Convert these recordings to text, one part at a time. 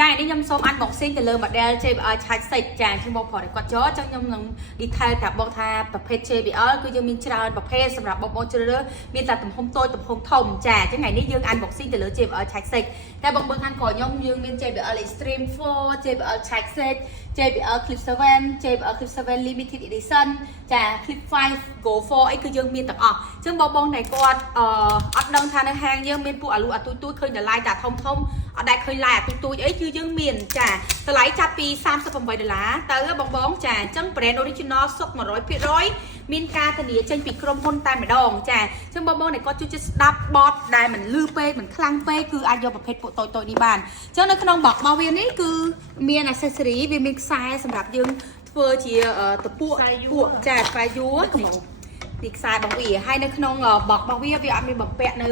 ចានេះខ្ញុំសូម unboxing ទៅលើ model JBL ឆាច់សិចចាខ្ញុំបងប្អូនគាត់យកចឹងខ្ញុំនឹង detail ប្រាប់បងថាប្រភេទ JBL គឺយើងមានច្រើនប្រភេទសម្រាប់បងប្អូនជ្រើសរើសមានតែទំហំតូចទំហំធំចាចឹងថ្ងៃនេះយើង unboxing ទៅលើ JBL ឆាច់សិចតែបងប្អូនខាងក្រោយខ្ញុំយើងមាន JBL Extreme 4 JBL ឆាច់សិច JBL Clip 7 JBL Clip 7 Limited Edition ចា Clip 5 Go 4អីគឺយើងមានទាំងអស់ចឹងបងប្អូនដែលគាត់អត់ដឹងថានៅហាងយើងមានពួកអាលូអាទូឃើញតម្លៃតែធំអត់ដែលឃើញឡាយអាទូចអីគឺយើងមានចាតម្លៃចាប់ពី$38ទៅបងចាអញ្ចឹង brand original សុទ្ធ 100% មានការធានាចេញពីក្រុមហ៊ុនតែម្ដងចាអញ្ចឹងបងដែលគាត់ជួយស្ដាប់បទដែលមិនលឺពេកមិនខ្លាំងពេកគឺអាចយកប្រភេទពួកតូចនេះបានអញ្ចឹងនៅក្នុងboxរបស់វានេះគឺមាន accessory វាមានខ្សែសម្រាប់យើងធ្វើជាតពួកចាខ្សែយួរនេះខ្សែរបស់វាហើយនៅក្នុងបករបស់វាអត់មានបំពាក់នៅ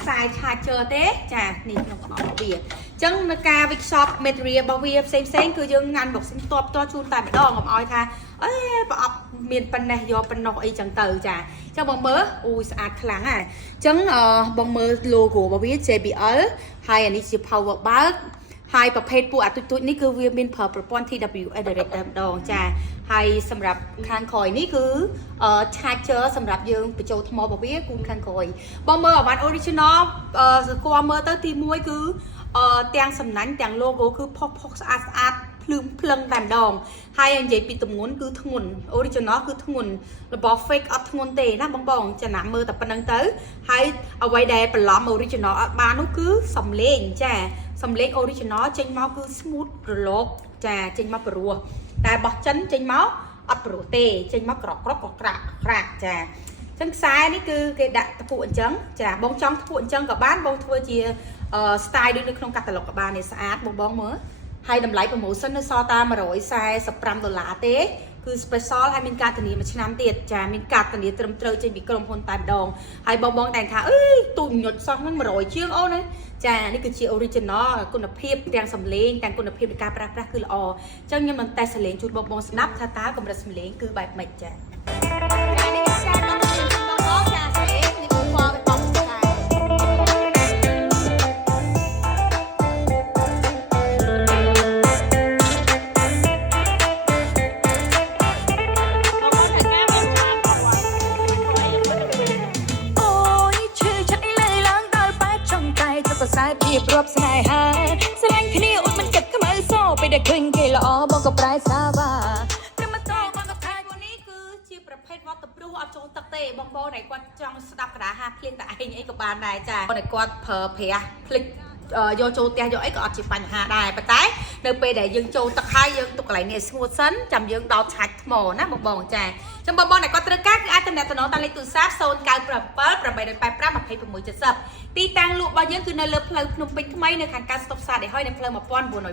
ខ្សែ charger ទេចានេះក្នុងបករបស់វាអញ្ចឹងនៅការ workshop material របស់វាផ្សេងគឺយើងញ៉ាំ boxing តបជូនតែម្ដងកុំឲ្យថាអេប្រអប់មានប៉ុណ្ណេះយកប៉ុណ្ណោះអីចឹងទៅចាអញ្ចឹងបងមើលអូយស្អាតខ្លាំងហ่ะអញ្ចឹងបងមើល logo របស់វា JBL ហើយអានេះជា power bulb ហើយប្រភេទពួកអាទូចនេះគឺវាមានប្រើប្រព័ន្ធ TWS direct តែម្ដងចាហើយសម្រាប់ខាងក្រោយនេះគឺcharger សម្រាប់យើងបញ្ចូលថ្មរបស់វាគូខាងក្រោយបងមើលអាវ៉ាន់ original ស្គាល់មើលទៅទី1គឺទាំងសំណាញ់ទាំង logo គឺផុសស្អាតភ្លឹងតែម្ដងហើយនិយាយពីទម្ងន់គឺធ្ងន់ original គឺធ្ងន់របស់ fake អត់ធ្ងន់ទេណាបងចំណាំមើលតែប៉ុណ្្នឹងទៅហើយអ្វីដែលបន្លំ original អត់បាននោះគឺសំឡេងចាសំឡេង original ចេញមកគឺ smooth រលកចាចេញមកព្រោះតែរបស់ចិនចេញមកអត់ព្រោះទេចេញមកក្រក់ក្រាក់ចាអញ្ចឹងខ្សែនេះគឺគេដាក់តពួកអញ្ចឹងចាបងចង់តពួកអញ្ចឹងក៏បានបងធ្វើជា style ដូចនៅក្នុងកាតាឡុកក៏បាននេះស្អាតបងមើលហើយតម្លៃ promotion នៅសល់តែ$145ទេគឺ special ហើយមានការធានា1ឆ្នាំទៀតចាមានការធានាត្រឹមត្រូវចេញពីក្រុមហ៊ុនតែម្ដងហើយបងតែថាអើយទូចញុតសោះហ្នឹង100ជាងអូនណាចានេះគឺជា original គុណភាពទាំងសំឡេងទាំងគុណភាពនៃការប្រើប្រាស់គឺល្អអញ្ចឹងខ្ញុំនឹងតេស្តសំឡេងជូនបងស្ដាប់ថាតើកម្រិតសំឡេងគឺបែបម៉េចចាភាពរាប់ស្នេហាស្រឡាញ់គ្នាអត់មិនចិត្តខ្មៅសពេលដែលឃើញគេល្អបងក៏ប្រែសាវ៉ាត្រឹមតបងក៏ថាពួកនេះគឺជាប្រភេទវត្តព្រោះអត់ចូលទឹកទេបងប្អូនដែលគាត់ចង់ស្ដាប់កណ្ដាលហាភ្លេងតែឯងអីក៏បានដែរចាបងដែលគាត់ប្រើប្រាស់ភ្លេចយកចូលផ្ទះយកអីក៏អត់ជាបញ្ហាដែរប៉ុន្តែនៅពេលដែលយើងចូលទឹកហើយយើងទុកកន្លែងនេះស្ងួតសិនចាំយើងដោតឆាច់ថ្មណាបងចាចាំបងដែលគាត់ត្រូវការគឺអាចទំនាក់ទំនងតាមលេខទូរស័ព្ទ0978852670ទីតាំងលក់របស់យើងគឺនៅលើផ្លូវភ្នំពេញថ្មីនៅខាងកើតស្តុបផ្សារដែលហើយនៅផ្លូវ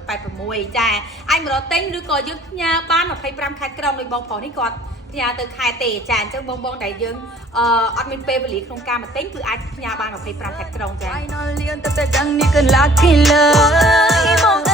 1986ចាអាចមករកទិញឬក៏យើងផ្ញើបាន25ខែក្រុងដោយបងប្រុសនេះគាត់ផ្ញើទៅខែទេចាអញ្ចឹងបងដែលយើងអត់មានពេលវេលាក្នុងការមកទិញគឺអាចផ្ញើបាន25ខែក្រុងចា Final លៀនទៅដឹងនេះគឺ lucky love